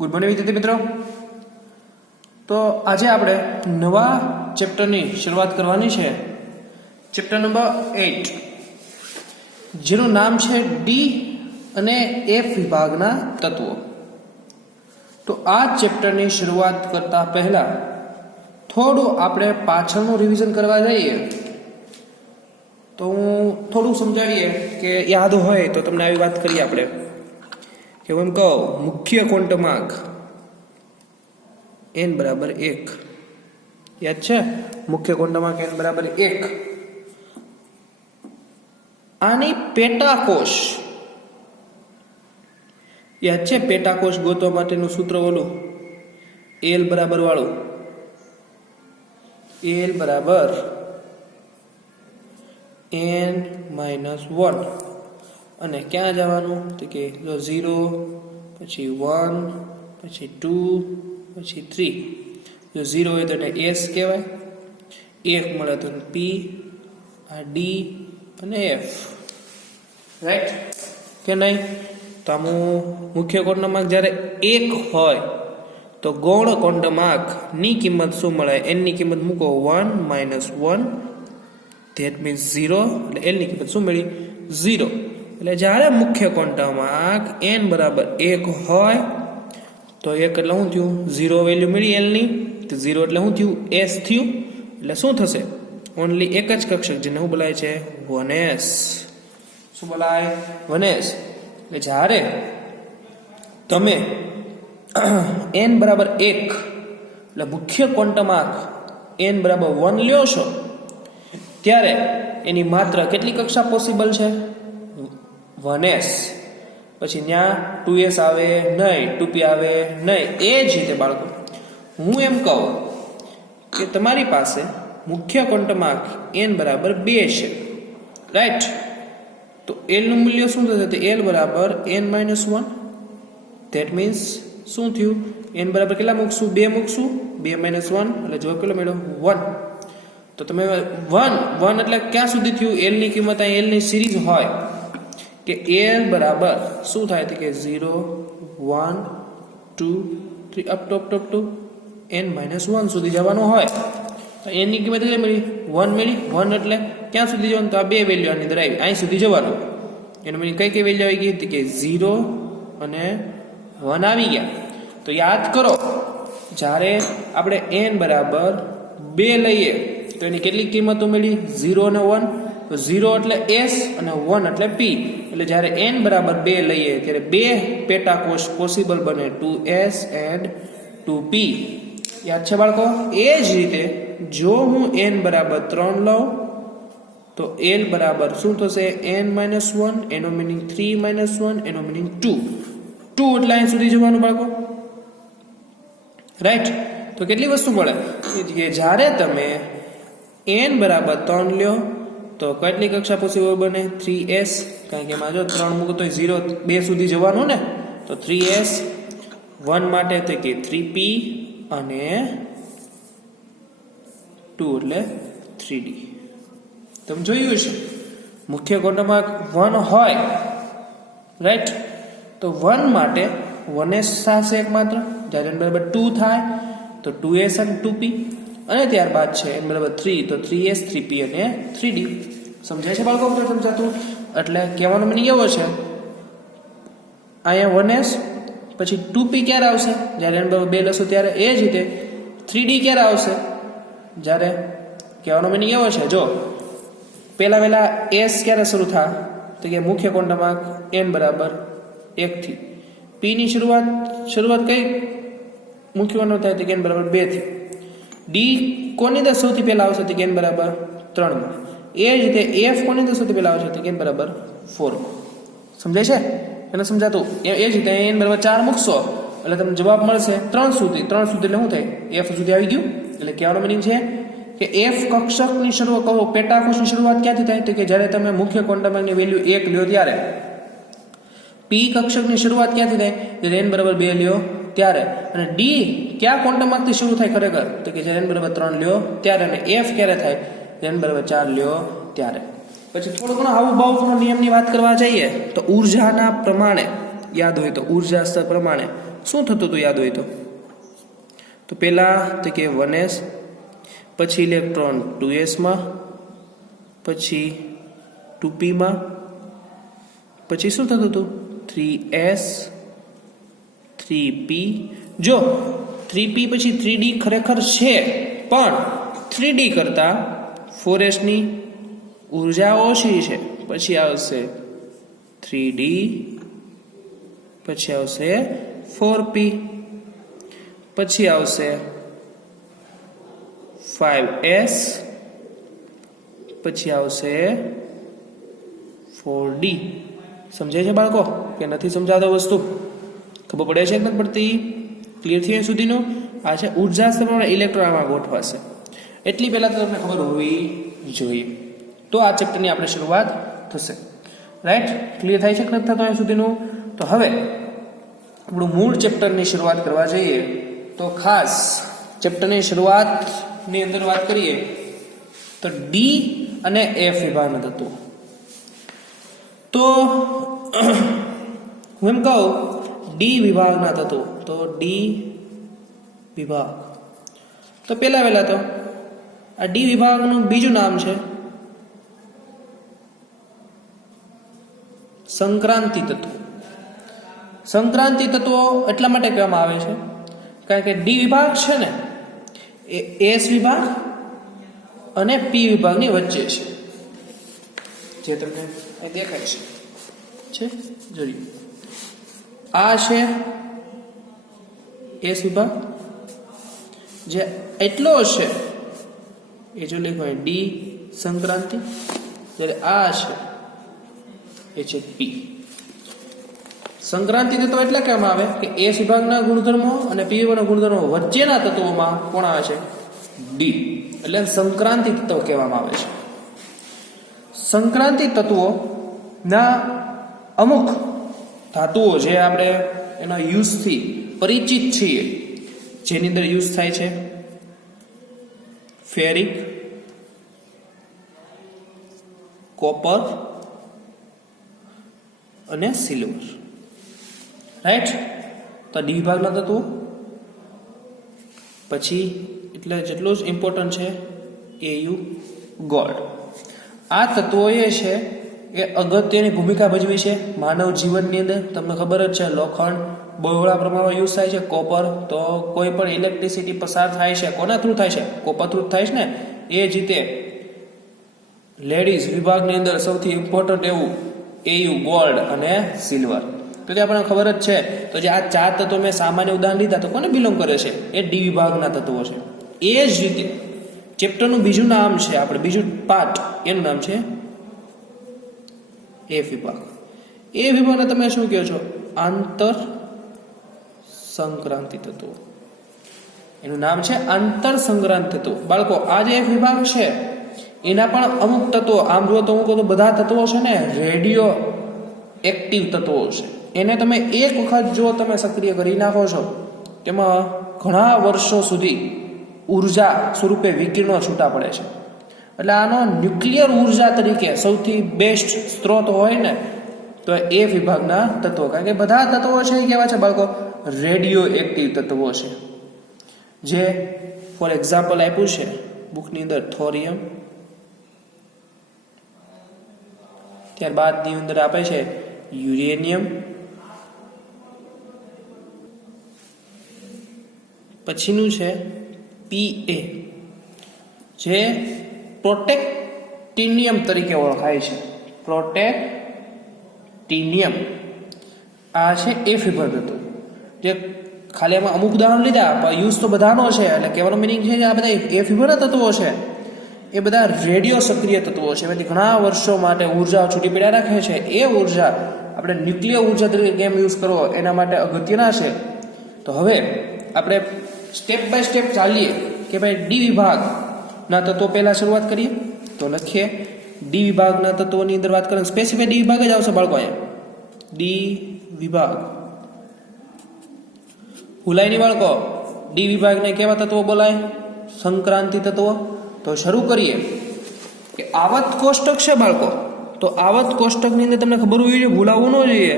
Good morning વિદ્યાર્થી મિત્રો। તો આજે આપણે નવા ચેપ્ટરની શરૂઆત કરવાની છે, ચેપ્ટર નંબર 8, જેનું નામ છે ડી અને એફ વિભાગના તત્વો। તો આ ચેપ્ટરની શરૂઆત કરતા પહેલા થોડું આપણે પાછળનું રિવિઝન કરવા જઈએ તો હું થોડું સમજાવીએ કે યાદ હોય તો તમને આવી વાત કરીએ આપણે કે હું એમ કહું મુખ્ય ક્વોન્ટમાર્ક n બરાબર 1 યાદ છે? મુખ્ય ક્વોન્ટમાર્ક n બરાબર 1 આની પેટાકોષ યાદ છે? પેટાકોષ ગોતવા માટેનું સૂત્ર ઓલું l બરાબર વાળું, l બરાબર n-1 અને ક્યાં જવાનું તો કે 0 પછી 1 પછી 2 પછી 3। જો 0 હોય તો એને s કહેવાય, 1 મળે તો p, આ d અને f, રાઈટ કે નહીં? તો આમ મુખ્ય ક્વોન્ટમાર્ક જ્યારે 1 હોય તો ગૌણ ક્વોન્ટમાર્ક ની કિંમત શું મળે? n ની કિંમત મૂકો 1 - 1 ધેટ મીન્સ 0 એટલે l ની કિંમત શું મળી? 0। એટલે જ્યારે મુખ્ય ક્વોન્ટમાર્ક n બરાબર 1 હોય તો 1 એટલે શું થયું? 0 વેલ્યુ મળી l ની, તો 0 એટલે શું થયું? s થયું। એટલે શું થશે? ઓનલી એક જ કક્ષક જેને શું બોલાય છે? 1s। શું બોલાય? 1s। એટલે જ્યારે તમે n બરાબર 1 એટલે મુખ્ય ક્વોન્ટમાર્ક n બરાબર 1 લ્યો છો ત્યારે એની માત્ર કેટલી કક્ષા પોસિબલ છે? 1s। પછી ત્યાં 2s આવે નહીં, 2p આવે નહીં। એ જ રીતે બાળકો હું એમ કહું કે તમારી પાસે મુખ્ય ક્વોન્ટમાર્ક n બરાબર 2 છે, રાઈટ? તો l નું મૂલ્ય શું થશે? તો l બરાબર n-1 ધેટ મીન્સ શું થયું? n બરાબર કેટલા મૂકશું? 2 મૂકશું, 2 - 1 એટલે જવાબ કેટલો મળ્યો? 1। તો તમે 1 એટલે ક્યાં સુધી થયું? l ની કિંમત અહીં l ની સિરીઝ હોય કે l બરાબર શું થાય તો કે 0 1 2 3 અપ ટુ n-1 સુધી જવાનું હોય તો n ની કિંમત કેટલી મળી? 1 મળી। 1 એટલે ક્યાં સુધી જવાનું? તો આ બે વેલ્યુ આની અંદર આવી, અહીં સુધી જવાનું। એનું મીનિંગ કઈ વેલ્યુ આવી ગઈ? તો કે 0 અને 1 આવી ગયા। તો યાદ કરો જ્યારે આપણે n બરાબર 2 લઈએ તો એની કેટલી કિંમતો મળી? 0 અને 1। તો 0 એટલે s અને 1 એટલે p। એટલે જ્યારે n બરાબર 2 લઈએ ત્યારે બે પેટાકોષ પોસિબલ બને, 2s and 2p। યાદ છે બાળકો? એ જ રીતે જો હું n બરાબર 3 લઉં તો l બરાબર શું થશે? n-1, એનો મીનિંગ 3-1, એનો મીનિંગ 2 એટલે અહીં સુધી જવાનું બાળકો, રાઈટ? તો કેટલી વસ્તુ મળે કે જ્યારે તમે n બરાબર 3 લ્યો તો કેટલી કક્ષા પોસિબલ બને? 3s, કારણ કે એમાં જો 3 મૂકો તો 0 2 સુધી જવાનું ને, તો 3s, 1 માટે તો કે 3p અને 2 એટલે 3d। તમે જોયું છે મુખ્ય ક્વોન્ટમાર્ક 1 હોય, રાઈટ? તો 1 માટે 1s થશે એકમાત્ર, જ્યારે n બરાબર 2 થાય તો 2s અને 2p, અને ત્યારબાદ છે n બરાબર 3 તો 3s 3p અને 3d। સમજાય છે બાળકો? સમજાતું? એટલે કહેવાનો મીનિંગ એવો છે અહીંયા 1s પછી 2p ક્યારે આવશે? જ્યારે n બરાબર 2 લખશો ત્યારે। એ જ રીતે 3d ક્યારે આવશે? જ્યારે કહેવાનો મીનિંગ એવો છે જો પહેલા s ક્યારે શરૂ થાય તો કે મુખ્ય ક્વોન્ટમાર્ક n બરાબર 1 થી, p ની શરૂઆત કઈ મુખ્ય ક્વોન્ટમાર્ક થાય તો કે n બરાબર 2 થી, d કોની અંદર સૌથી પહેલા આવશે તો કે n બરાબર 3 માં। એ જ રીતે f કોની અંદર સૌથી પહેલા આવશે તો કે n બરાબર 4 માં। સમજાય છે? એને સમજાતું? એ જ રીતે n બરાબર 4 મૂકશો એટલે તમને જવાબ મળશે 3 સુધી એટલે શું થાય? f સુધી આવી ગયું। એટલે કહેવાનો મીનિંગ છે કે f કક્ષકની શરૂઆત કહો પેટાકોષની શરૂઆત ક્યાંથી થાય તો કે જ્યારે તમે મુખ્ય ક્વોન્ટમાર્કની વેલ્યુ 1 લ્યો ત્યારે। p કક્ષકની શરૂઆત ક્યાંથી થાય? જ્યારે n બરાબર 2 લ્યો ત્યારે। અને d ક્યાં ક્વોન્ટમાર્કથી શરૂ થાય ખરેખર તો કે જ્યારે n બરાબર 3 લ્યો ત્યારે। અને f ક્યારે થાય? n બરાબર 4 લ્યો ત્યારે। પછી થોડો ઘણો હાવભાવનો નિયમની વાત કરવા જઈએ તો ઉર્જાના પ્રમાણે યાદ હોય તો ઉર્જા સ્તર પ્રમાણે શું થતું હતું યાદ હોય તો પહેલાં તો કે 1s, પછી ઇલેક્ટ્રોન 2sમાં, પછી 2pમાં, પછી શું થતું હતું 3s, 3p. જો 3p પછી 3d ખરેખર છે, પણ 3d કરતાં 4sની ઉર્જા ઓછી છે. પછી આવશે 3d, પછી આવશે 4p, પછી આવશે 5s, પછી આવશે 4d. સમજાય છે બાળકો કે નથી સમજાતો વસ્તુ? ખબર પડે છે કે નથી પડતી? ક્લિયર થયું સુધીનું? આ છે ઉર્જા સ્તર ઇલેક્ટ્રોન આમાં ગોઠવાશે. એટલી પહેલા તો તમને ખબર હોવી જોઈએ, તો આ ચેપ્ટરની આપણે શરૂઆત થશે. રાઈટ? ક્લિયર થાય છે કે નથી થતું અહીંયા સુધીનું? તો હવે આપણું મૂળ ચેપ્ટરની શરૂઆત કરવા જઈએ તો ખાસ ચેપ્ટરની શરૂઆતની અંદર વાત કરીએ તો ડી અને એફ વિભાગના તત્વો. તો હું એમ કહું ડી વિભાગના તત્વો, તો ડી વિભાગ. તો પહેલા તો આ ડી વિભાગનું બીજું નામ છે સંક્રાંતિ તત્વો. સંક્રાંતિ તત્વો એટલા માટે કહેવામાં આવે છે કારણ કે ડી વિભાગ છે ને એ એસ વિભાગ અને પી વિભાગની વચ્ચે છે, જે તમને અહીં દેખાય છે જોઈ. આ છે એસ વિભાગ, જે એટલો છે એ જો લખ્યું ડી સંક્રાંતિ, જ્યારે આ છે એ છે પી સંક્રાંતિ તત્વો. એટલે કહેવામાં આવે કે એસ વિભાગના ગુણધર્મો અને પી વિભાગના ગુણધર્મો વચ્ચેના તત્વોમાં કોણ આવે છે? ડી. એટલે સંક્રાંતિ તત્વ કહેવામાં આવે છે. સંક્રાંતિ તત્વોના અમુક ધાતુઓ જે આપણે એના યુઝથી પરિચિત છીએ, જેની અંદર યુઝ થાય છે ફેરિક, કોપર અને સિલ્વર. રાઈટ? તો ડી વિભાગના તત્વો. પછી એટલે જેટલું જ ઇમ્પોર્ટન્ટ છે એયુ ગોલ્ડ. આ તત્વો એ છે એ અગત્યની ભૂમિકા ભજવી છે માનવ જીવનની અંદર. તમને ખબર જ છે લોખંડ બહોળા પ્રમાણમાં યુઝ થાય છે. કોપર તો કોઈ પણ ઇલેક્ટ્રિસિટી પસાર થાય છે કોના થ્રુ થાય છે? કોપર થ્રુ થાય છે ને. એ જ રીતે લેડીઝ વિભાગની અંદર સૌથી ઇમ્પોર્ટન્ટ એવું એયુ ગોલ્ડ અને સિલ્વર. તો તે આપણને ખબર જ છે. તો જે આ ચાર તત્વો મેં સામાન્ય ઉદાહરણ લીધા તો કોને બિલોંગ કરે છે? એ ડી વિભાગના તત્વો છે. એ જ રીતે ચેપ્ટરનું બીજું નામ છે, આપણે બીજું પાર્ટ, એનું નામ છે એફ વિભાગ. એ વિભાગને તમે શું કહો છો? આંતર સંક્રાંતિ તત્વો. એનું નામ છે આંતર સંક્રાંતિ તત્વો. બાળકો આ જે એફ વિભાગ છે એના પણ અમુક તત્વો, આમ જો તો હું કહું તો બધા તત્વો છે ને રેડિયો એક્ટિવ તત્વો છે. એને તમે એક વખત જો તમે સક્રિય કરી નાખો છો, તેમાં ઘણા વર્ષો સુધી ઉર્જા સ્વરૂપે વિકિરણો છૂટા પડે છે. એટલે આનો ન્યુક્લિયર ઉર્જા તરીકે સૌથી બેસ્ટ સ્ત્રોત હોય ને તો એ વિભાગના તત્વો. કારણ કે બધા તત્વો છે એ કેવા છે બાળકો? રેડિયો એક્ટિવ તત્વો છે. જે ફોર એક્ઝામ્પલ આપ્યું છે બુકની અંદર થોરિયમ, ત્યારબાદની અંદર આપે છે યુરેનિયમ, પછીનું છે PA જે પ્રોટેક્ટિનિયમ તરીકે ઓળખાય છે. પ્રોટેક્ટિનિયમ આ છે એફ વિભાગ તત્વો. જે ખાલી આમાં અમુક ઉદાહરણ લીધા પણ યુઝ તો બધાનો છે. એટલે કહેવાનો મિનિંગ છે કે આ બધા એફ વિભાગના તત્વો છે એ બધા રેડિયો સક્રિય તત્વો છે. એમાંથી ઘણા વર્ષો માટે ઉર્જા છૂટી પડ્યા રાખે છે. એ ઉર્જા આપણે ન્યુક્લિયર ઉર્જા તરીકે કેમ યુઝ કરવો એના માટે અગત્યના છે. તો હવે આપણે સ્ટેપ બાય સ્ટેપ ચાલીએ કે ભાઈ ડી વિભાગના તત્વો પહેલા શરૂઆત કરીએ. તો લખીએ ડી વિભાગના તત્વોની અંદર વાત કરીએ સ્પેસિફિક ડી વિભાગ જ આવશે બાળકો. અહીંયા ડી વિભાગ ભૂલાય નહીં બાળકો. ડી વિભાગને કેવા તત્વો બોલાય? સંક્રાંતિ તત્વો. તો શરૂ કરીએ કે આવર્ત કોષ્ટક છે બાળકો. તો આવર્ત કોષ્ટકની અંદર તમને ખબર હોવી જોઈએ, ભૂલાવવું ન જોઈએ.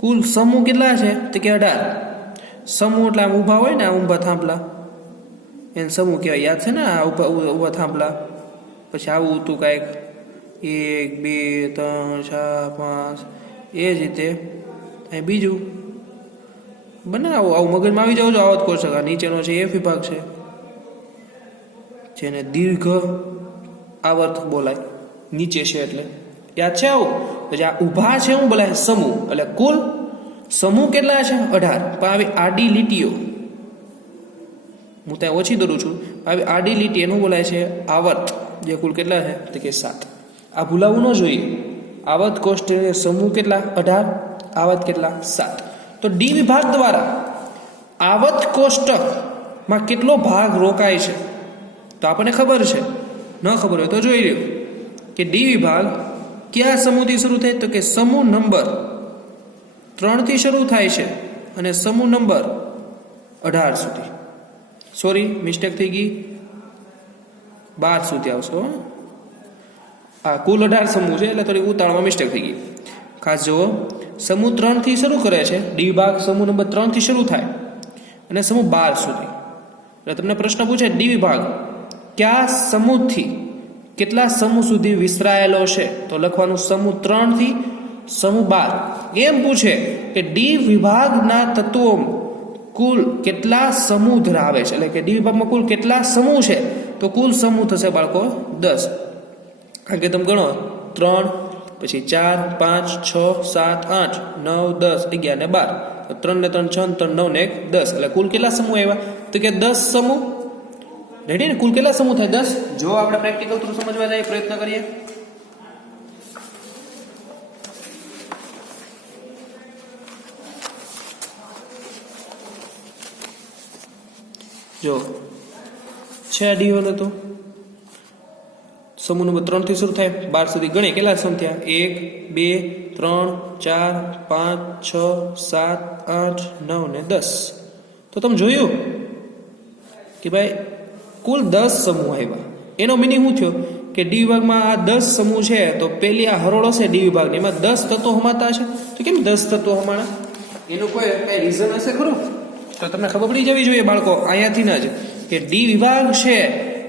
કુલ સમૂહ કેટલા છે? તો કે 18. સમૂહ એટલે આમ ઊભા હોય ને, આ ઊભા થાંભલા, એને સમૂહ કહેવાય. યાદ છે ને, આ ઊભા થાંભલા. પછી આવું હતું કાંઈક 1 2 3 4 5, એ જ રીતે અહીં બીજું બનાવો. આવું મગજમાં આવી જાવ છો આવત કોષ્ટક. આ નીચેનો છે એફ વિભાગ છે, જેને દીર્ઘ આવર્ત બોલાય, નીચે છે એટલે. યાદ છે આવું? પછી આ ઊભા છે શું બોલાય? સમૂહ. એટલે કુલ સમૂહ કેટલા છે? 18. પણ આવી આડી લીટીઓ, હું ત્યાં ઓછી દોરું છું, આવી આડી લીટી એનું બોલાય છે આવર્ત, જે કુલ કેટલા છે તો કે 7. આ ભૂલાવું ન જોઈએ. આવર્ત કોષ્ટક સમૂહ કેટલા? 18. આવર્ત કેટલા? 7. તો ડી વિભાગ દ્વારા આવર્ત કોષ્ટકમાં કેટલો ભાગ રોકાય છે તો આપણને ખબર છે. ન ખબર હોય તો જોઈ લો કે ડી વિભાગ કયા સમૂહથી શરૂ થાય તો કે સમૂહ નંબર 3 થી શરૂ થાય છે અને સમૂહ નંબર 18 સુધી. સોરી, મિસ્ટેક થઈ ગઈ, 12 સુધી આવશો. આ કુલ 18 સમૂહ છે એટલે થોડી ઉતાળમાં મિસ્ટેક થઈ ગઈ. ખાસ જુઓ, સમૂહ 3 થી શરૂ કરે છે ડી વિભાગ, સમૂહ નંબર 3 થી શરૂ થાય અને સમૂહ 12 સુધી. એટલે તમને પ્રશ્ન પૂછે ડી વિભાગ કયા સમૂહથી કેટલા સમૂહ સુધી વિસ્તરાયેલો છે તો લખવાનું સમૂહ 3 થી સમૂહ 12. એમ પૂછે કે ડી વિભાગના તત્વો કુલ કેટલા સમૂહ ધરાવે છે, એટલે કે ડી વિભાગમાં કુલ કેટલા સમૂહ છે તો કુલ સમૂહ થશે બાળકો 10. કારણ કે તમે ગણો 3, પછી 4 5 6 7 8 9 10 11 ને 12, તો 3 ને 3 6 3 9 ને 1 10, એટલે કુલ કેટલા સમૂહ આવ્યા તો કે 10 સમૂહ. રેડી ને? કુલ કેટલા સમૂહ થાય? 10. જો આપણે પ્રેક્ટિકલ થ્રુ સમજવા જઈએ, પ્રયત્ન કરીએ. જો છે ડી વન હતો, સમૂહ નંબર 3 થી શરૂ થાય 12 સુધી. ગણે કેટલા સમૂહ થયા? 1 2 3 4 5 6 7 8 9 ને 10. તો તમે જોયું કે ભાઈ કુલ 10 સમૂહ આવ્યા. એનો મિનિંગ શું થયો કે ડી વિભાગમાં આ 10 સમૂહ છે તો પેલી આ હરોળો છે ડી વિભાગની, એમાં 10 તત્વો હમાતા છે. તો કેમ 10 તત્વો હમાણા? એનું કોઈ કઈ રીઝન હશે ખરું? તો તમને ખબર પડી જવી જોઈએ બાળકો અહીંયાથી જ કે ડી વિભાગ છે,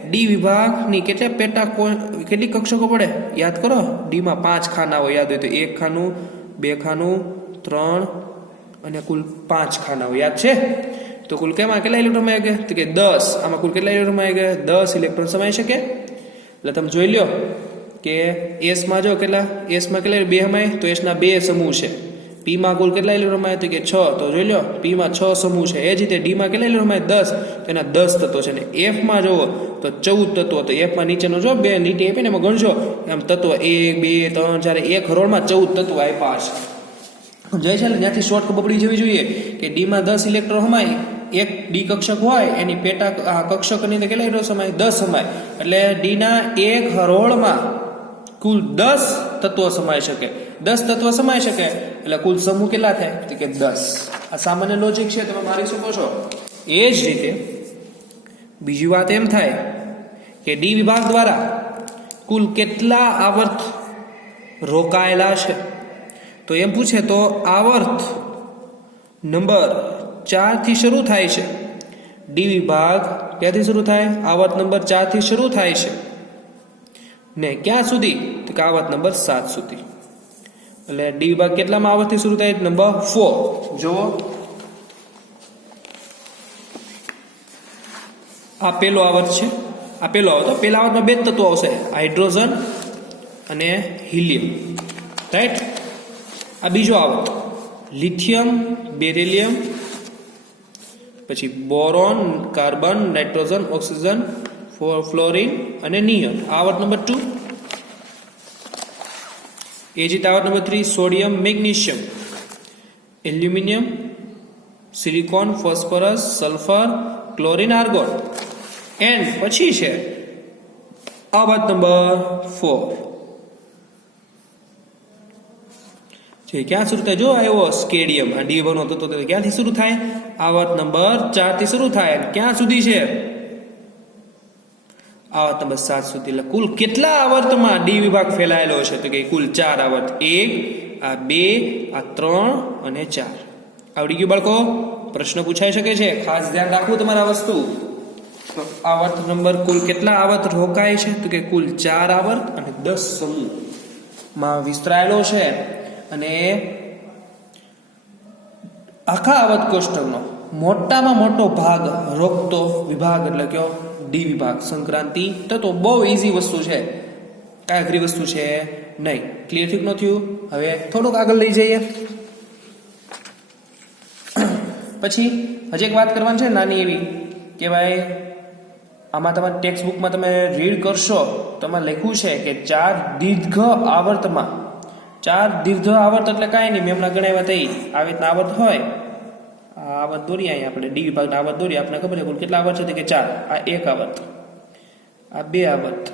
ડી વિભાગની કેટલી કક્ષકો પડે યાદ કરો. ડી માં 5 ખાનાઓ યાદ હોય તો 1 ખાનું, 2 ખાનું, 3 અને કુલ 5 ખાનાઓ યાદ છે. તો કુલ કેટલા ઇલેક્ટ્રોન આવી ગયા તો કે 10. આમાં કુલ કેટલા ઇલેક્ટ્રોન આવી ગયા? 10 ઇલેક્ટ્રોન સમાઈ શકે. એટલે તમે જોઈ લ્યો કે એસ માં જો કેટલા, એસ માં કેટલા 2 સમાય તો એસ ના 2 સમૂહ છે. પી માં કુલ કેટલા ઇલેક્ટ્રોન સમાય તો કે 6, તો જોઈ લો પી માં 6 સમૂહ છે. એ જ રીતે ડી માં કેટલા ઇલેક્ટ્રોન સમાય? 10, તો એના 10 તત્વો છે. ને એફ માં જોવો તો 14 તત્વો. તો એફ માં નીચેનો જો 2 લીટી આપી ને એમાં ગણજો એમ તત્વો 1 2 3 4, એક હરોળમાં 14 તત્વો આપ્યા છે. સમજાય છે? ત્યાંથી શોર્ટ ખબર પડી જવી જોઈએ કે ડી માં 10 ઇલેક્ટ્રોન સમાય, એક ડી કક્ષક હોય એની પેટા કક્ષકની અંદર કેટલા ઇલેક્ટ્રોન સમાય? 10 સમાય. એટલે ડી ના એક હરોળમાં કુલ 10 તત્વો સમાઈ શકે. 10 તત્વો સમાઈ શકે એટલે કુલ સમૂહ કેટલા થાય તો કે 10. આ સામાન્ય લોજિક છે, તમે મારી શકો છો. એ જ રીતે બીજી વાત એમ થાય કે ડી વિભાગ દ્વારા કુલ કેટલા આવર્ત રોકાયેલા છે તો એમ પૂછે તો આવર્ત નંબર 4 થી શરૂ થાય છે. ડી વિભાગ ક્યાંથી શરૂ થાય? આવર્ત નંબર 4 થી શરૂ થાય છે ને ક્યાં સુધી તો કે આવર્ત નંબર 7 સુધી. એટલે ડી વિભાગ કેટલામાં આવર્તથી શરૂ થાય? નંબર 4. જુઓ આ પેલો આવર્ત છે, આ પેલો આવર્ત. પેલા આવર્તમાં 2 તત્વો આવશે, હાઇડ્રોજન અને હિલિયમ, રાઈટ. આ બીજો આવર્ત લિથિયમ, બેરિલિયમ, પછી boron, carbon, nitrogen, oxygen, fluorine અને નિયોન. આવર્ત નંબર 2. એ જ રીતે આવર્ત number 3 sodium, magnesium, aluminium, silicon, phosphorus, sulphur, chlorine, argon. And પછી છે આવર્ત નંબર 4. જે ક્યાં શરૂ થાય? જો આવ્યો સ્કેડિયમ, આ ડી વિભાગનો તત્વો ક્યાંથી શરૂ થાય? આવર્ત નંબર 4 થી શરૂ થાય. ક્યાં સુધી છે? આવર્ત નંબર 7 સુધી. એટલે કુલ કેટલા આવર્તમાં ડી વિભાગ ફેલાયેલો છે તો કે કુલ 4 આવર્ત. 1, આ 2, આ 3 અને 4. આવડી ગયું બાળકો? પ્રશ્ન પૂછાઈ શકે છે, ખાસ ધ્યાન રાખવું તમારા વસ્તુ. તો આવર્ત નંબર કુલ કેટલા આવર્ત રોકાય છે? તો કે કુલ 4 આવર્ત અને 10 સમૂહમાં વિસ્તરાયેલો છે. અને આખા આવર્ત કોષ્ટકનો મોટામાં મોટો ભાગ રોકતો વિભાગ એટલે કયો? ડી વિભાગ. સંક્રાંતિ તત્વો બહુ ઈઝી વસ્તુ છે, કાંઈ અઘરી વસ્તુ છે નહીં. ક્લિયર થયું ન થયું? હવે થોડુંક આગળ લઈ જઈએ. પછી હજી એક વાત કરવાની છે નાની એવી કે ભાઈ આમાં તમારે ટેક્સ્ટ બુકમાં તમે રીડ કરશો તો એમાં લખ્યું છે કે 4 દીર્ઘ આવર્તમાં, 4 દીર્ઘ આવર્ત એટલે કાંઈ નહીં, મેં હમણાં ગણાવ્યા થઈ. આવી રીતના આવર્ત હોય, આ આવર્ત દોરીએ અહીંયા આપણે ડી વિભાગના આવર્ત દોરીએ, આપણે ખબર છે કેટલા આવર્ત છે? કે 4. આ 1 આવર્ત, આ 2 આવર્ત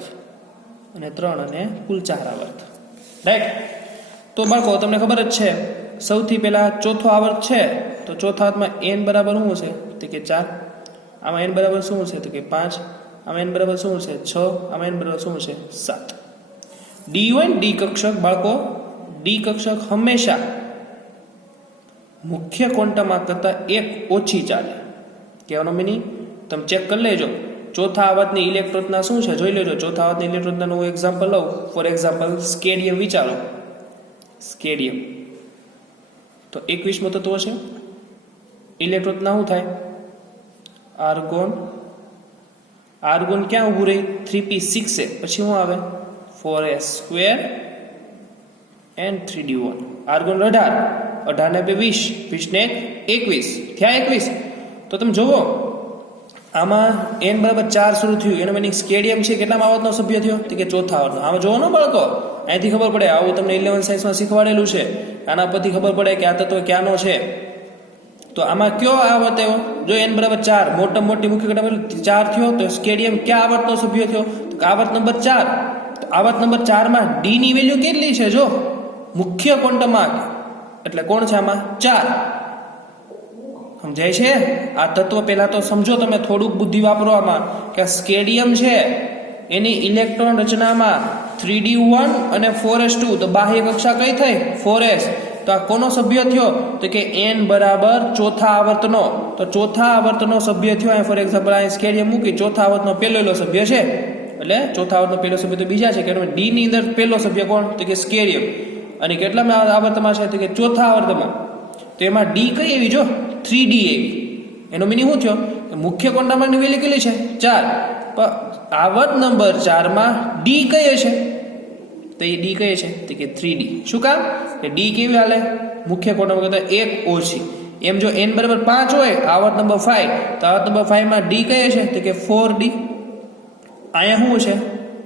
અને 3 અને કુલ 4 આવર્ત. રાઈટ? તો બાળકો તમને ખબર જ છે સૌથી પહેલા ચોથો આવર્ત છે, તો ચોથા આવર્તમાં n બરાબર શું હશે? તો કે 4. આમાં n બરાબર શું હશે? તો કે 5. આમાં n બરાબર શું હશે? 6. આમાં n બરાબર શું હશે? 7. ડી હોય ને ડી કક્ષક બાળકો, ડી કક્ષક હંમેશા મુખ્ય ક્વોન્ટમ કરતા 1 ઓછી ચાલે. કહેવાનો મિનિંગ તમે ચેક કરી લેજો. ચોથા આવર્તની ઇલેક્ટ્રોનના શું છે જોઈ લેજો. ચોથા આવર્તની ઇલેક્ટ્રોનનું હું એક્ઝામ્પલ લઉં. ફોર એક્ઝામ્પલ સ્કેડિયમ વિચારો. સ્કેડિયમ તો 21મો તત્વ છે. ઇલેક્ટ્રોનના શું થાય? આર્ગોન. આર્ગોન ક્યાં ઊભું રહી? 3p6 છે, પછી શું આવે? 4s² and 3d1. આર્ગોન 18, 18 ને 20, 20 ને 21 થયા 21. તો તમે જુઓ આમાં n બરાબર 4 શરૂ થયું, એનો મીનિંગ સ્કેડિયમ છે કેટલામાં આવર્તનો સભ્ય થયો? તો કે ચોથા આવર્તનો. આમાં જોવો ને બાળકો, અહીંથી ખબર પડે. આવું તમને 11 સાયન્સમાં શીખવાડેલું છે. આના પરથી ખબર પડે કે આ તત્વ ક્યાંનો છે. તો આમાં કયો આવર્ત આવ્યો? જો n બરાબર 4 મોટા મોટી મુખ્ય ઘટના 4 થયો, તો સ્કેડિયમ ક્યાં આવર્તનો સભ્ય થયો? તો આવર્ત નંબર 4. તો આવર્ત નંબર 4 માં ડી ની વેલ્યુ કેટલી છે? જો મુખ્ય ક્વોન્ટમ એટલે કોણ છે આમાં? 4. સમજાય છે? આ તત્વ પહેલા તો સમજો તમે, થોડુંક બુદ્ધિ વાપરો આમાં. કે સ્કેડિયમ છે એની ઇલેક્ટ્રોન રચનામાં 3d1 અને 4s2, તો બાહ્ય કક્ષા કઈ થઈ? 4s. તો આ કોનો સભ્ય થયો? તો કે n બરાબર ચોથા આવર્તનો. તો ચોથા આવર્તનો સભ્ય થયો. ફોર એક્ઝામ્પલ આ સ્કેડિયમ મૂકી, ચોથા આવર્તનો પહેલો સભ્ય છે, એટલે ચોથા આવર્તનો પહેલો સભ્ય તો બીજા છે. કે ડી ની અંદર પહેલો સભ્ય કોણ? તો કે સ્કેડિયમ. અને કેટલામાં આવર્તમાં છે? તો કે ચોથા આવર્તમાં. તો એમાં ડી કઈ એવી? જો 3d એવી. એનો મિનિંગ શું થયો? મુખ્ય ક્વોન્ટમની વેલ્યુ કેટલી છે? 4. પણ આવર્ત નંબર 4 માં ડી કઈ છે? તો એ ડી કઈ છે? તો કે 3d. શું કામ? કે ડી કેવી હાલે? મુખ્ય ક્વોન્ટમ કરતા 1 ઓછી. એમ જો n બરાબર 5 હોય, આવર્ત નંબર 5, તો આવર્ત નંબર 5 માં ડી કઈ છે? તો કે 4d. અહીંયા શું છે?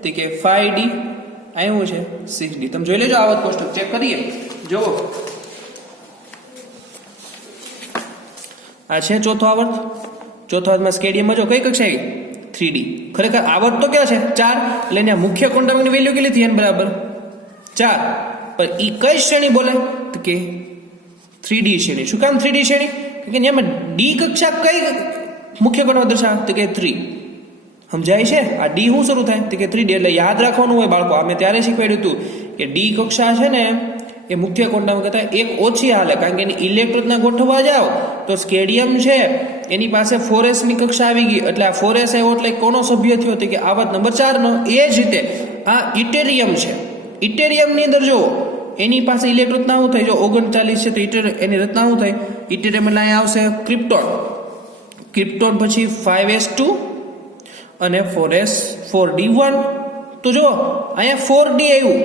તો કે 5d. અહીંયા શું છે? 6d. તમે જોઈ લેજો આવર્ત કોષ્ટક ચેક કરીએ. જો આ છે ચોથો આવર્ત. ચોથો આવર્તમાં સ્કેડિયમમાં જો કઈ કક્ષા આવી? 3d. ખરેખર આવર્ત તો ક્યાં છે? 4. એટલે એના મુખ્ય ક્વોન્ટમની વેલ્યુ કેટલી થઈ? n બરાબર 4. પણ ઈ કઈ શ્રેણી બોલે? તો કે 3d શ્રેણી. શું કામ 3d શ્રેણી? કે એમાં ડી કક્ષા કઈ મુખ્ય ક્વોન્ટમ દર્શાવે? તો કે 3. સમજાય છે? આ ડી શું શરૂ થાય? તો કે 3d. એટલે યાદ રાખવાનું હોય બાળકો, અમે ત્યારે શીખવાડ્યું હતું કે ડી કક્ષા છે ને એ મુખ્ય ક્વોન્ટમ કરતા 1 ઓછી હાલે. કારણ કે એની ઇલેક્ટ્રોનના ગોઠવવા જાવ તો સ્કેડિયમ છે એની પાસે 4s ની કક્ષા આવી ગઈ, એટલે આ 4s આવ્યો એટલે કોનો સભ્ય થયો? તો કે આવર્ત નંબર 4 નો. એ જ રીતે આ ઇટેરિયમ છે. ઇટેરિયમની અંદર જો એની પાસે ઇલેક્ટ્રોનના શું થાય? જો 39 છે તો એની રચના શું થાય? ઇટેરિયમ એટલે અહીંયા આવશે ક્રિપ્ટોન. ક્રિપ્ટોન પછી 5s2 અને 4d1. તો જો અહીંયા 4d આવ્યું,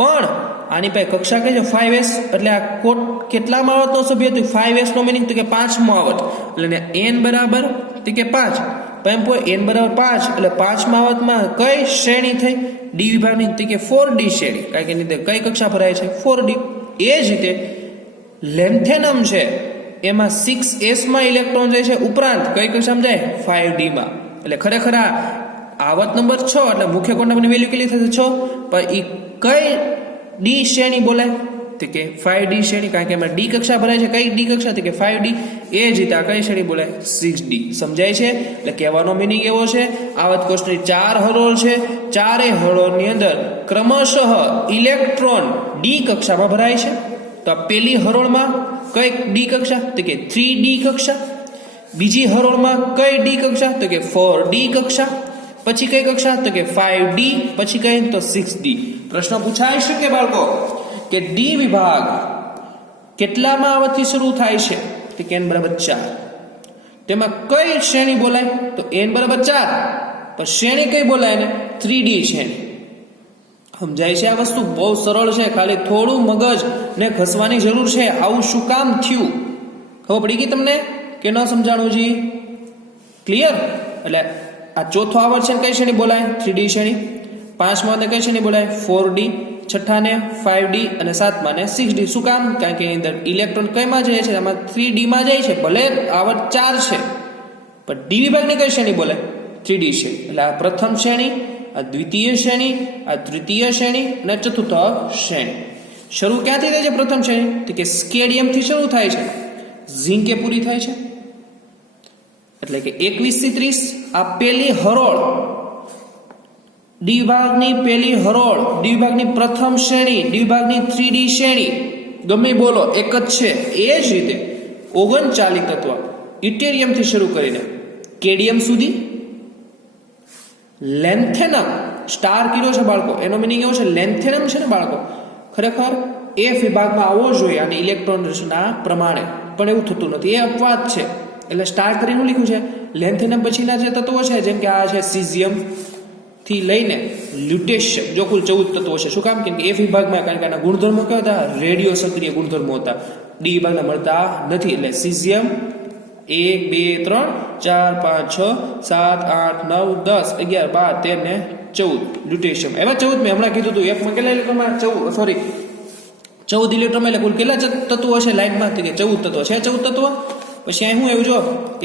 પણ આની પાસે કક્ષા કઈ છે? 5s. એટલે આ કોટ કેટલામાં આવર્તનો સભ્ય હતું? 5s નો મિનિંગ તો કે 5મો આવર્ત. એટલે n બરાબર તો કે 5. n બરાબર 5 એટલે 5મા આવર્તમાં કઈ શ્રેણી થઈ? ડી વિભાગની. તો કે 4d શ્રેણી. કારણ કે એની અંદર કઈ કક્ષા ભરાય છે? 4d. એ જ રીતે લેન્થેનમ છે એમાં 6s માં ઇલેક્ટ્રોન જાય છે, ઉપરાંત કઈ કક્ષામાં જાય? 5d માં. એટલે ખરેખર આ આવર્ત નંબર 6 એટલે મુખ્ય ક્વોન્ટમની વેલ્યુ કેટલી થશે? 6. પણ ઈ કઈ ડી શ્રેણી બોલે? તો કે 5d શ્રેણી. કારણ કે એમાં ડી કક્ષા ભરાય છે. કઈ ડી કક્ષા? તો કે 5d. એ જ રીતે આ કઈ શ્રેણી બોલે? 6d. સમજાય છે? એટલે કહેવાનો મિનિંગ એવો છે, આવર્ત કોષ્ટકની 4 હરોળ છે. 4 હરોળની અંદર ક્રમશઃ ઇલેક્ટ્રોન ડી કક્ષામાં ભરાય છે તો આ પહેલી હરોળમાં કઈ ડી કક્ષા તો કે 3D કક્ષા, બીજી હરોળમાં કઈ ડી કક્ષા તો કે 4D કક્ષા, પછી કઈ કક્ષા તો કે 5D, પછી કઈ તો 6D. પ્રશ્ન પૂછાઈ શકે બાળકો કે ડી વિભાગ કેટલામાં આવતથી શરૂ થાય છે તો કે n બરાબર 4. તેમાં કઈ શ્રેણી બોલાય તો n બરાબર 4, પણ શ્રેણી કઈ બોલાય ને 3D શ્રેણી. સમજાય છે? આ વસ્તુ બહુ સરળ છે, ખાલી થોડું મગજ ને ઘસવાની જરૂર છે. આવું શું કામ થયું ખબર પડી ગઈ તમને કે ન સમજાણું જી? ક્લિયર? એટલે આ ચોથો આવર્ત છે કઈ શ્રેણી બોલાય 3D શ્રેણી, પાંચમા ને કઈ શ્રેણી બોલાય 4D, છઠ્ઠા ને 5D અને સાતમા ને 6D. શું કામ? કારણ કે એની અંદર ઇલેક્ટ્રોન કઈમાં જાય છે? આમાં 3D માં જાય છે. ભલે આવર્ત 4 છે પણ ડી વિભાગની કઈ શ્રેણી બોલાય 3D છે. એટલે આ પ્રથમ શ્રેણી, આ દ્વિતીય શ્રેણી, આ તૃતીય શ્રેણી અને ચતુર્થ શ્રેણી. શરૂ ક્યાંથી થાય છે પ્રથમ શ્રેણી તો કે સ્કેડિયમ થી શરૂ થાય છે, ઝિંકે પૂરી થાય છે. એટલે કે 21 થી 30 આ પહેલી હરોળ, ડી વિભાગની પહેલી હરોળ, ડી વિભાગની પ્રથમ શ્રેણી, ડી વિભાગની 3D શ્રેણી ગમે બોલો એક જ છે. એ જ રીતે 39 તત્વ ઇટેરિયમ થી શરૂ કરીને કેડિયમ સુધી લેન્થેનમ સ્ટાર કીધો છે બાળકો. એનો મિનિંગ એવો છે લેન્થેનમ છે ને બાળકો, ખરેખર એફ વિભાગમાં આવવો જોઈએ અને ઇલેક્ટ્રોન રચના પ્રમાણે, પણ એવું થતું નથી. એ અપવાદ છે. એટલે સ્ટાર કરીને લખ્યું છે. લેન્થેનમ પછીના જે તત્વો છે જેમ કે આ છે સીઝિયમ થી લઈને લ્યુટેશિયમ, જો કુલ 14 તત્વો છે. શું કામ? કેમ કે એફ વિભાગમાં કારણ કે આના ગુણધર્મો કેવા હતા? રેડિયો સક્રિય ગુણધર્મો હતા. ડી વિભાગના મળતા નથી. એટલે સીઝિયમ 1 2 3 4 5 6 7 8 9 10 11 12 13 ને 14 લ્યુટેશિયમ. એવા 14 મેં હમણાં કીધું હતું. એફમાં કેટલા ઇલેક્ટ્રોનમાં 14 ઇલેક્ટ્રોન એટલે કુલ કેટલા તત્વો છે લાઇનમાં? કે 14 તત્વો છે. 14 તત્વો પછી અહીં હું એવું જો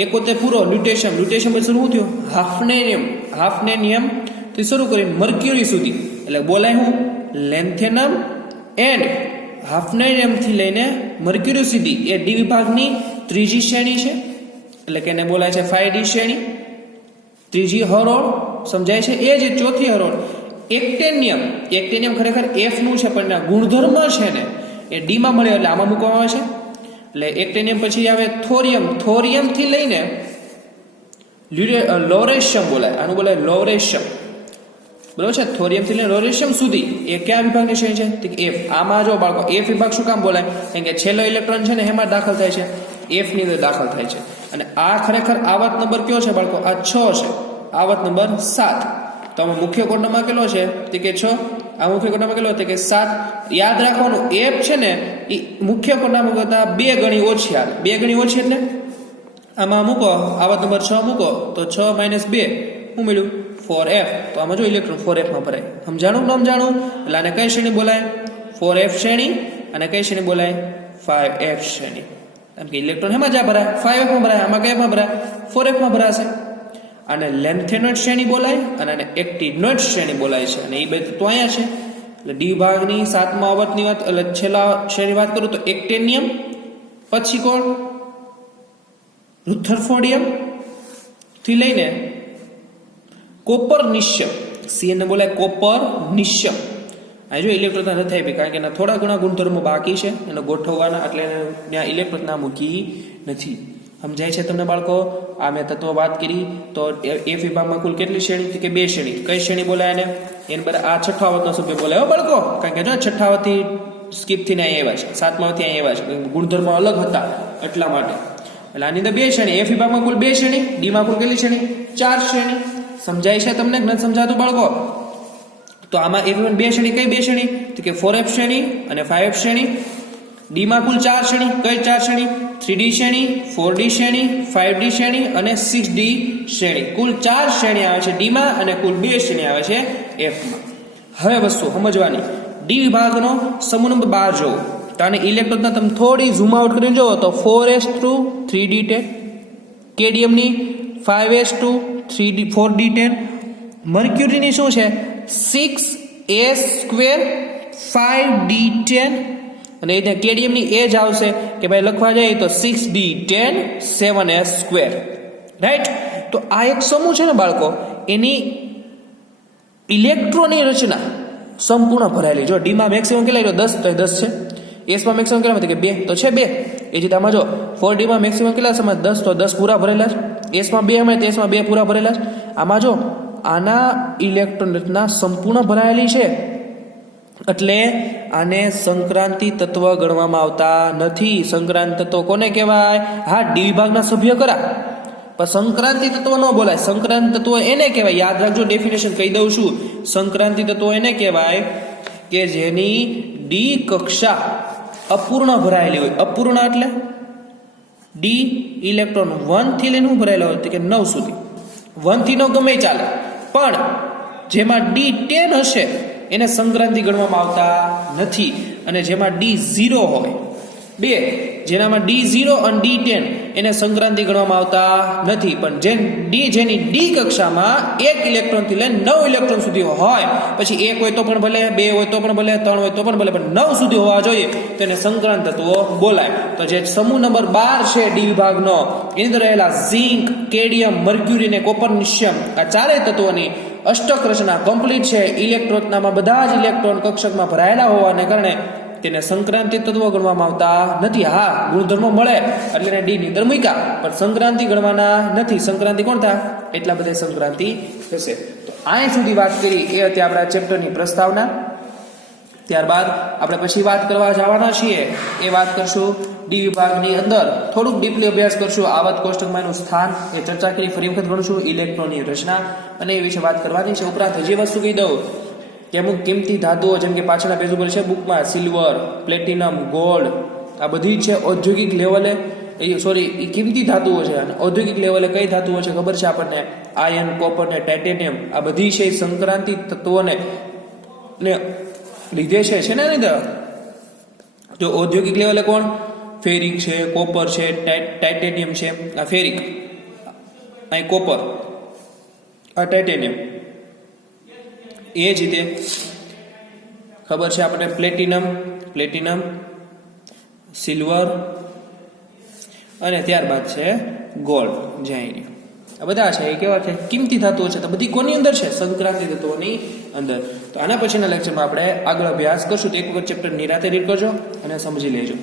71 પૂરો લ્યુટેશિયમ. લ્યુટેશિયમ પછી શું થયું? હાફનેનિયમ થી શરૂ કરીને મર્ક્યુરી સુધી. એટલે બોલાય હું લેન્થેનમ એન્ડ હાફનેનિયમ થી લઈને મર્ક્યુરી સુધી. એ ડી વિભાગની ત્રીજી શ્રેણી છે. એટલે કે એને બોલાય છે 5D શ્રેણી, ત્રીજી હરોળ. સમજાય છે? એ જે ચોથી હરોળ એક્ટેનિયમ. એક્ટેનિયમ ખરેખર એફ નું છે પણ ગુણધર્મ છે ને એ ડી માં મળ્યો એટલે આમાં મૂકવામાં આવે છે. એટલે એક્ટેનિયમ પછી આવે થોરિયમ. થોરિયમ થી લઈને લોરેશિયમ બોલાય. આનું બોલાય લોરેશિયમ. બરોબર છે? થોરિયમ થી લઈને લોરેશિયમ સુધી એ કયા વિભાગની શ્રેણી છે? એફ. આમાં જો બાળકો એફ વિભાગ શું કામ બોલાય? કારણ કે છેલ્લો ઇલેક્ટ્રોન છે ને એમાં દાખલ થાય છે, એફ ની અંદર દાખલ થાય છે. અને આ ખરેખર આવર્ત નંબર કયો છે બાળકો? આ 6 છે. આવર્ત નંબર 7. તો આમાં મુખ્ય કોડ નંબર કેટલો છે? તો કે 6. આ મુખ્ય કોડ નંબર કેટલો? તો કે 7. યાદ રાખવાનું એફ છે ને એ મુખ્ય કોડ નંબર કરતા 2 ગણી ઓછી આવે. 2 ગણી ઓછી એટલે આમાં મૂકો આવર્ત નંબર 6 મૂકો તો 6 - 2 શું મળ્યું? 4f. તો આમાં જો ઇલેક્ટ્રોન 4f માં ભરાય. સમજાણું ન સમજાણું? એટલે આને કઈ શ્રેણી બોલાય? 4f શ્રેણી. અને કઈ શ્રેણી બોલાય? 5f શ્રેણી. કારણ કે ઇલેક્ટ્રોન એમાં જ ભરાય 5f માં ભરાય. આમાં કયામાં ભરાય? 4f માં ભરાશે. આને લેન્થેનોઇડ શ્રેણી બોલાય અને આને એક્ટિનોઇડ શ્રેણી બોલાય છે. અને એ બે તો અહીંયા છે. એટલે ડી વિભાગની 7મા આવર્તની વાત, એટલે છેલ્લા શ્રેણી વાત કરું તો એક્ટેનિયમ, પછી કોણ? રુથરફોર્ડિયમ થી લઈને કોપરનિશિયમ. સીએન ને બોલાય કોપરનિશિયમ. આ જો ઇલેક્ટ્રોન નથી આપી કારણ કે એના થોડા ઘણા ગુણધર્મો બાકી છે એને ગોઠવવાના, એટલે ત્યાં ઇલેક્ટ્રોન ના મૂકી નથી. સમજાય છે તમને બાળકો? આ મેં તત્વ વાત કરી. તો એફ વિભાગમાં કુલ કેટલી શ્રેણી? કે 2 શ્રેણી. કઈ શ્રેણી બોલાય એને? એને બરાબર આ છઠ્ઠા આવર્તનો સભ્ય બોલાય બાળકો. કારણ કે જો છઠ્ઠા આવર્તથી સ્કીપ થઈને અહીં આવ્યા છે, 7મા આવર્તથી અહીં આવ્યા છે, ગુણધર્મો અલગ હતા એટલા માટે. એટલે આની અંદર 2 શ્રેણી. એફ વિભાગમાં કુલ 2 શ્રેણી, ડી માં કુલ કેટલી શ્રેણી? 4 શ્રેણી. સમજાય છે તમને? નથી સમજાતું બાળકો? તો આમાં એફ 2 શ્રેણી. કઈ 2 શ્રેણી? તો કે 4f શ્રેણી અને 5f શ્રેણી. ડી માં કુલ 4 શ્રેણી. કઈ 4 શ્રેણી? 3D શ્રેણી, 4D શ્રેણી, 5D શ્રેણી અને 6D શ્રેણી. કુલ 4 શ્રેણી આવે છે ડી માં અને કુલ 2 શ્રેણી આવે છે એફ માં. હવે વસ્તુ સમજવાની, ડી વિભાગનો સમૂહ નંબર 12 જોવો તો આને ઇલેક્ટ્રોનના તમે થોડી ઝૂમ આઉટ કરીને જોવો તો 4s2 3d10, કેડિયમની 5s2 4d10, મર્ક્યુરીની શું છે 6s2 5d10 અને એ કેડિયમની એ જ આવશે કે ભાઈ લખવા જાય તો 6d10 7s2. રાઈટ? તો આ એક સમૂહ છે ને બાળકો, એની ઇલેક્ટ્રોનની રચના સંપૂર્ણ ભરાયેલી. જો ડીમાં મેક્સિમમ કેટલા? 10 તો 10 છે. એસમાં મેક્સિમમ કેટલા કે 2 તો છે 2. એ જ રીતે આમાં જો 4D માં મેક્સિમમ કેટલા સમય 10 તો 10 પૂરા ભરેલા છે. એસમાં 2 મળે તો એસમાં 2 પૂરા ભરેલા છે. આમાં જો આના ઇલેક્ટ્રોન રચના સંપૂર્ણ ભરાયેલી છે એટલે આને સંક્રાંતિ તત્વ ગણવામાં આવતા નથી. સંક્રાંતિ તત્વ કોને કહેવાય? હા, ડી વિભાગના સભ્ય કરા, પણ સંક્રાંતિ તત્વ ન બોલાય. સંક્રાંતિ તત્વ એને કહેવાય, યાદ રાખજો, ડેફિનેશન કહી દઉં છું. સંક્રાંતિ તત્વ એને કહેવાય કે જેની ડી કક્ષા અપૂર્ણ ભરાયેલી હોય. અપૂર્ણ એટલે ડી ઇલેક્ટ્રોન 1 થી લઈને ભરાયેલા હોય કે 9 સુધી. 1 થી 9 ગમે ચાલે, પણ જેમાં ડી 10 હશે એને સંક્રાંતિ ગણવામાં આવતા નથી. અને જેમાં ડી 0 હોય, 2 જેનામાં ડી 0 અને ડી 10 એને સંક્રાંતિ ગણવામાં આવતા નથી. પણ જેની ડી કક્ષામાં 1 ઇલેક્ટ્રોન થી લઈને 9 ઇલેક્ટ્રોન સુધી હોય, પછી 1 હોય તો પણ ભલે, 2 હોય તો પણ ભલે, 3 હોય તો પણ ભલે, પણ 9 સુધી હોવા જોઈએ તો એને સંક્રાંત તત્વો બોલાય. તો જે સમૂહ નંબર 12 છે ડી વિભાગનો, એની અંદર રહેલા ઝિંક, કેડમિયમ, મર્ક્યુરી અને કોપરનિશિયમ આ ચારેય તત્વોની અષ્ટક રચના કમ્પ્લીટ છે. ઇલેક્ટ્રોનનામાં બધા જ ઇલેક્ટ્રોન કક્ષકમાં ભરાયેલા હોવાને કારણે તેને સંક્રાંતિ તત્વો ગણવામાં આવતા નથી. હા, ગુણધર્મો મળે એટલે એને ડી ની અંદર મૂક્યા, પણ સંક્રાંતિ ગણવાના નથી. સંક્રાંતિ કોણ થાય? એટલા બધા સંક્રાંતિ થશે. તો અહીં સુધી વાત કરી એ હતી આપણા ચેપ્ટરની પ્રસ્તાવના. ત્યારબાદ આપણે પછી વાત કરવા જવાના છીએ. એ વાત કરશું ડી વિભાગની અંદર થોડુંક ડીપલી અભ્યાસ કરશું. આવત કોષ્ટકમાં એનું સ્થાન એ ચર્ચા કરી ફરી વખત ગણશું. ઇલેક્ટ્રોનની રચના અને એ વિશે વાત કરવાની છે. ઉપરાંત હજી વસ્તુ કહી દઉં કે અમુક કિંમતી ધાતુઓ, જેમ કે પાછળના પેજ ઉપર છે બુકમાં, સિલ્વર, પ્લેટિનમ, ગોલ્ડ, આ બધી છે ઔદ્યોગિક લેવલે, એ કિંમતી ધાતુઓ છે. અને ઔદ્યોગિક લેવલે કઈ ધાતુઓ છે ખબર છે આપણને? આયર્ન, કોપર ને ટાઇટેનિયમ. આ બધી છે સંક્રાંતિ તત્વોને લીધે છે ને લીધે. જો ઔદ્યોગિક લેવલે કોણ? ફેરિક છે, કોપર છે, ટાઇટેનિયમ છે. આ ફેરિક, અહીં કોપર, આ ટાઇટેનિયમ. એ જ રીતે ખબર છે આપણને પ્લેટિનમ, સિલ્વર અને ત્યારબાદ છે ગોલ્ડ. જે આ બધા છે એ કેવા છે? કિંમતી ધાતુઓ છે. તો બધી કોની અંદર છે? સંક્રાંતિ તત્વોની અંદર. તો આના પછીના લેક્ચરમાં આપણે આગળ અભ્યાસ કરશું. તો એક વખત ચેપ્ટર નિરાતે રીડ કરજો અને સમજી લેજો.